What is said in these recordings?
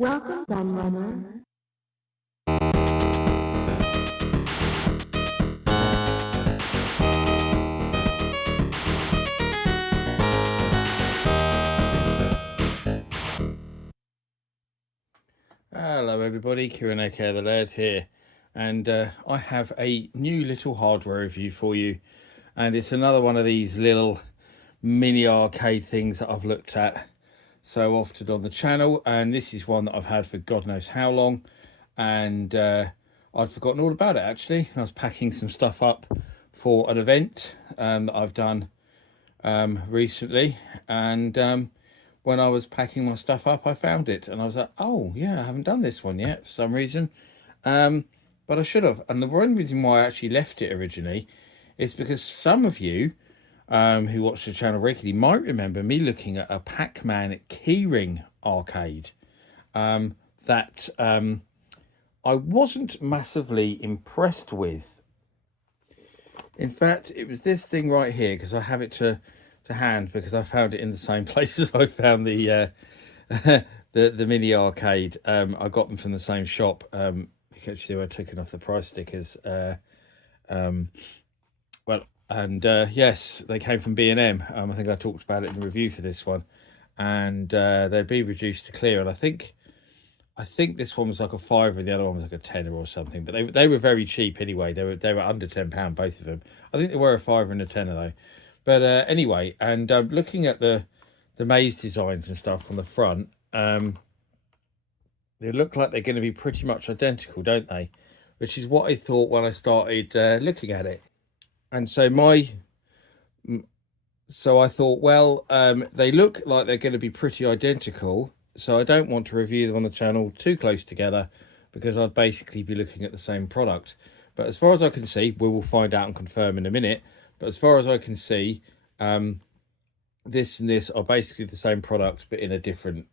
Welcome, gun runner. Hello everybody, Kieran aka the Laird here, and I have a new little hardware review for you, and it's another one of these little mini arcade things that I've looked at so often on the channel, and this is one that I've had for God knows how long, and I'd forgotten all about it actually. I was packing some stuff up for an event that I've done recently, and when I was packing my stuff up, I found it, and I was like, oh yeah, I haven't done this one yet for some reason, but I should have. And the one reason why I actually left it originally is because some of you who watch the channel regularly might remember me looking at a Pac-Man keyring arcade that I wasn't massively impressed with. In fact, it was this thing right here, because I have it to hand because I found it in the same place as I found the the mini arcade. I got them from the same shop. You can actually see where I've taken off the price stickers. Well, and yes, they came from B&M. I think I talked about it in the review for this one, and they'd be reduced to clear. And I think this one was like a £5 and the other one was like a tenner or something. But they were very cheap anyway. They were under £10, both of them. I think they were a £5 and a tenner though. But anyway, and looking at the maze designs and stuff on the front, they look like they're going to be pretty much identical, don't they? Which is what I thought when I started looking at it. And so I thought, well, they look like they're going to be pretty identical, so I don't want to review them on the channel too close together because I'd basically be looking at the same product. But as far as I can see, we will find out and confirm in a minute, but as far as I can see, this and this are basically the same product, but in a different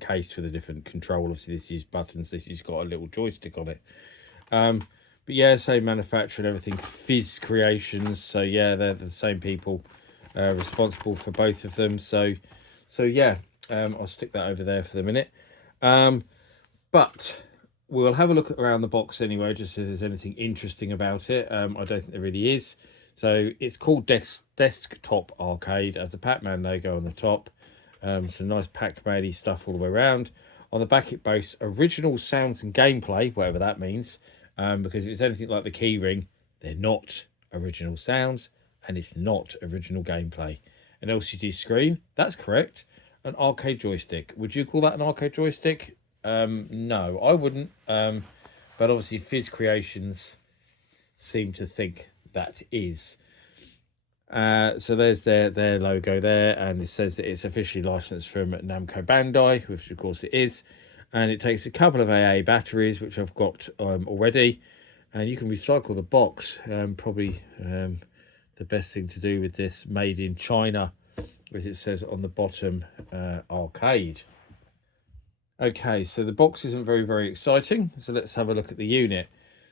case with a different control. Obviously, this is buttons. This has got a little joystick on it. But yeah, same manufacturer and everything. Fizz Creations. So yeah, they're the same people responsible for both of them. So yeah, I'll stick that over there for the minute. But we'll have a look around the box anyway, just if there's anything interesting about it. I don't think there really is. So it's called Desktop Arcade, has a Pac-Man logo on the top. Some nice Pac-Man-y stuff all the way around. On the back it boasts original sounds and gameplay, whatever that means. Because if it's anything like the keyring, they're not original sounds and it's not original gameplay. An LCD screen, that's correct. An arcade joystick. Would you call that an arcade joystick? No, I wouldn't. But obviously Fizz Creations seem to think that is. So there's their logo there, and it says that it's officially licensed from Namco Bandai, which of course it is, and it takes a couple of AA batteries, which I've got already, and you can recycle the box. Probably the best thing to do with this, made in China, as it says on the bottom, arcade. Okay, so the box isn't very exciting, so let's have a look at the unit.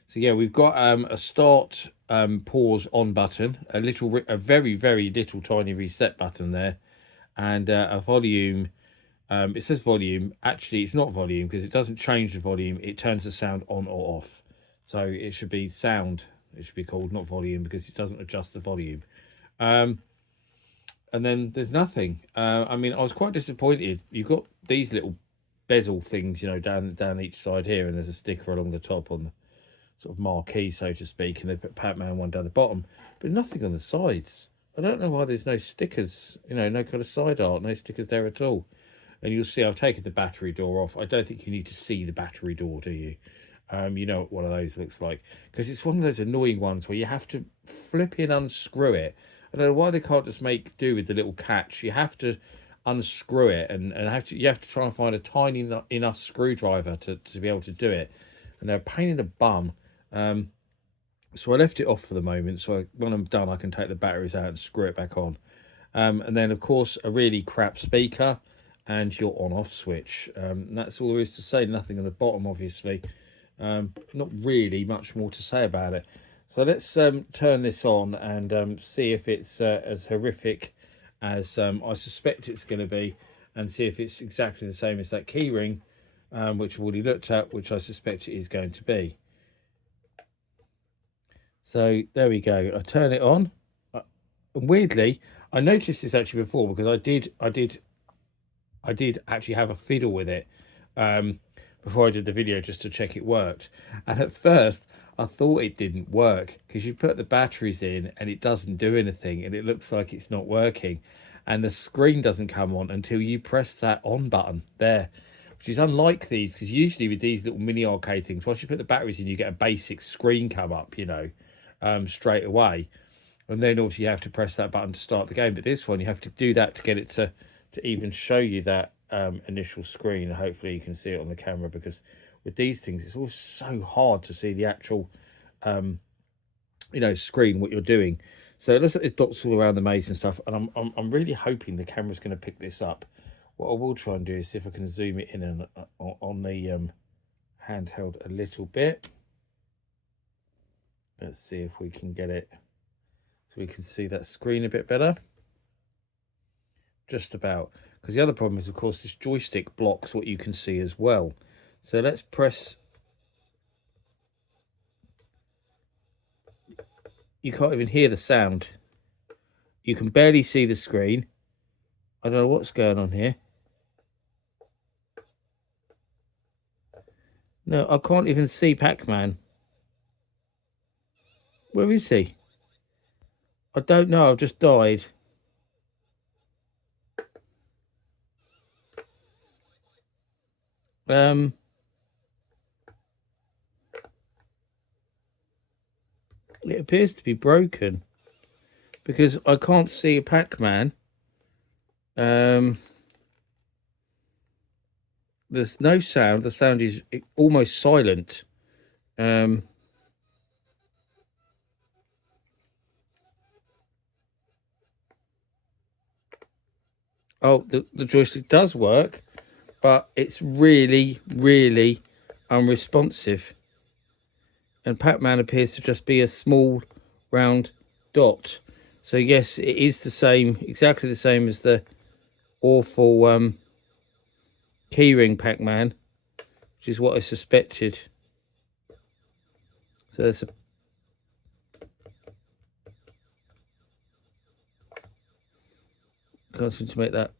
So yeah, we've got a start, pause on button, a very little tiny reset button there, and a volume. It says volume. Actually, it's not volume because it doesn't change the volume. It turns the sound on or off. So it should be sound. It should be called, not volume, because it doesn't adjust the volume. And then there's nothing. I mean, I was quite disappointed. You've got these little bezel things, you know, down each side here, and there's a sticker along the top on the sort of marquee, so to speak, and they put Pac-Man one down the bottom, but nothing on the sides. I don't know why there's no stickers, you know, no kind of side art, no stickers there at all. And you'll see I've taken the battery door off. I don't think you need to see the battery door, do you? You know what one of those looks like, because it's one of those annoying ones where you have to flip in, unscrew it. I don't know why they can't just make do with the little catch. You have to unscrew it, and you have to try and find a tiny enough screwdriver to be able to do it, and they're a pain in the bum. So I left it off for the moment, so when I'm done I can take the batteries out and screw it back on. And then of course a really crap speaker and your on off switch. And that's all there is to say. Nothing on the bottom, obviously. Not really much more to say about it. So let's turn this on and see if it's as horrific as I suspect it's going to be, and see if it's exactly the same as that keyring, which I've already looked at, which I suspect it is going to be. So there we go. I turn it on. And weirdly, I noticed this actually before, because I did actually have a fiddle with it before I did the video, just to check it worked. And at first I thought it didn't work, because you put the batteries in and it doesn't do anything, and it looks like it's not working, and the screen doesn't come on until you press that on button there, which is unlike these, because usually with these little mini arcade things, once you put the batteries in, you get a basic screen come up, you know, straight away. And then obviously you have to press that button to start the game. But this one, you have to do that to get it to even show you that initial screen. Hopefully you can see it on the camera, because with these things, it's always so hard to see the actual, you know, screen, what you're doing. So it looks like there's dots all around the maze and stuff. And I'm really hoping the camera's going to pick this up. What I will try and do is see if I can zoom it in and, on the handheld a little bit. Let's see if we can get it so we can see that screen a bit better. Just about. Because the other problem is, of course, this joystick blocks what you can see as well. So let's press. You can't even hear the sound. You can barely see the screen. I don't know what's going on here. No, I can't even see Pac-Man. Where is he? I don't know. I've just died. It appears to be broken, because I can't see a Pac-Man. There's no sound. The sound is almost silent. Oh, the joystick does work, but it's really, really unresponsive. And Pac-Man appears to just be a small round dot. So yes, it is the same, exactly the same as the awful keyring Pac-Man, which is what I suspected. So there's a can't seem to make that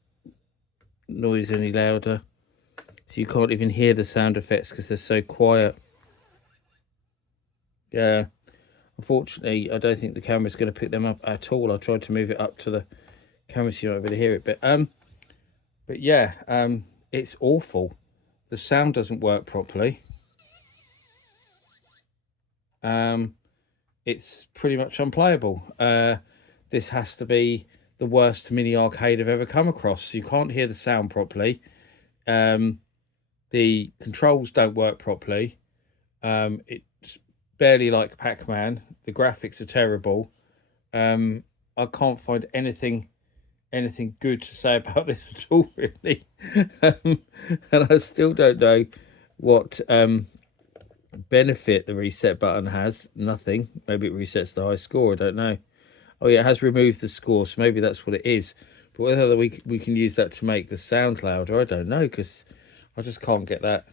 noise any louder. So you can't even hear the sound effects because they're so quiet. Yeah, unfortunately, I don't think the camera's going to pick them up at all. I tried to move it up to the camera so you might be able to hear it, but yeah, it's awful. The sound doesn't work properly. It's pretty much unplayable. This has to be the worst mini arcade I've ever come across. You can't hear the sound properly. The controls don't work properly. It's barely like Pac-Man. The graphics are terrible. I can't find anything good to say about this at all, really. And I still don't know what benefit the reset button has. Nothing. Maybe it resets the high score. I don't know. Oh yeah, it has removed the score, so maybe that's what it is. But whether we can use that to make the sound louder, I don't know, because I just can't get that.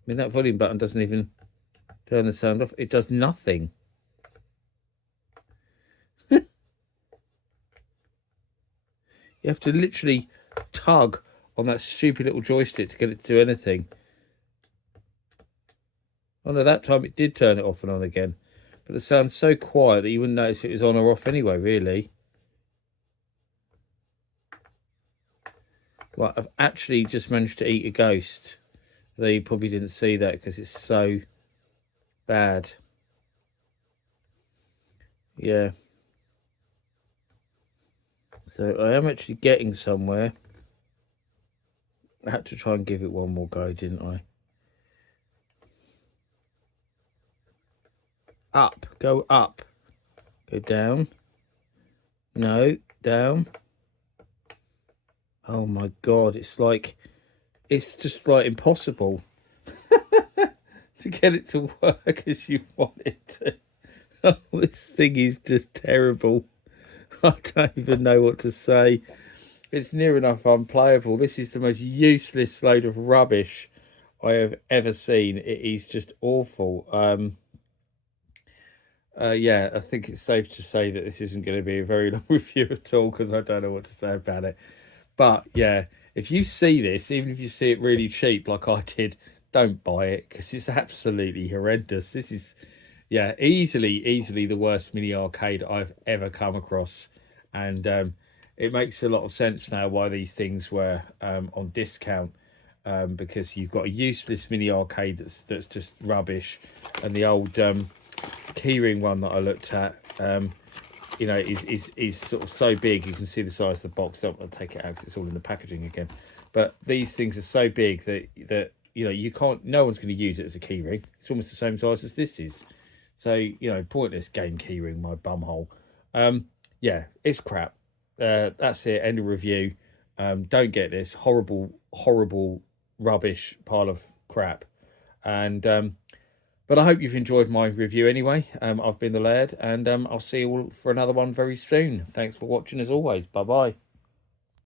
I mean, that volume button doesn't even turn the sound off. It does nothing. You have to literally tug on that stupid little joystick to get it to do anything. Oh no, that time it did turn it off and on again. But the sound's so quiet that you wouldn't notice it was on or off anyway, really. Right, I've actually just managed to eat a ghost. Though you probably didn't see that because it's so bad. Yeah. So I am actually getting somewhere. I had to try and give it one more go, didn't I? Up. Go up. Go down. No. Down. Oh my God. It's just like impossible to get it to work as you want it to. Oh, this thing is just terrible. I don't even know what to say. it's near enough unplayable. This is the most useless load of rubbish I have ever seen. It is just awful. Yeah, I think it's safe to say that this isn't going to be a very long review at all because I don't know what to say about it. But yeah, if you see this, even if you see it really cheap like I did, don't buy it because it's absolutely horrendous. This is, yeah, easily the worst mini arcade I've ever come across. And it makes a lot of sense now why these things were on discount. Because you've got a useless mini arcade that's just rubbish, and the old keyring one that I looked at, you know, is sort of so big you can see the size of the box. I'll take it out because it's all in the packaging again. But these things are so big that you know you can't. No one's going to use it as a keyring. It's almost the same size as this is. So you know, pointless game keyring, my bumhole. Yeah, it's crap. That's it. End of review. Don't get this horrible rubbish pile of crap. And but I hope you've enjoyed my review anyway. I've been the Laird, and I'll see you all for another one very soon. Thanks for watching as always. Bye bye.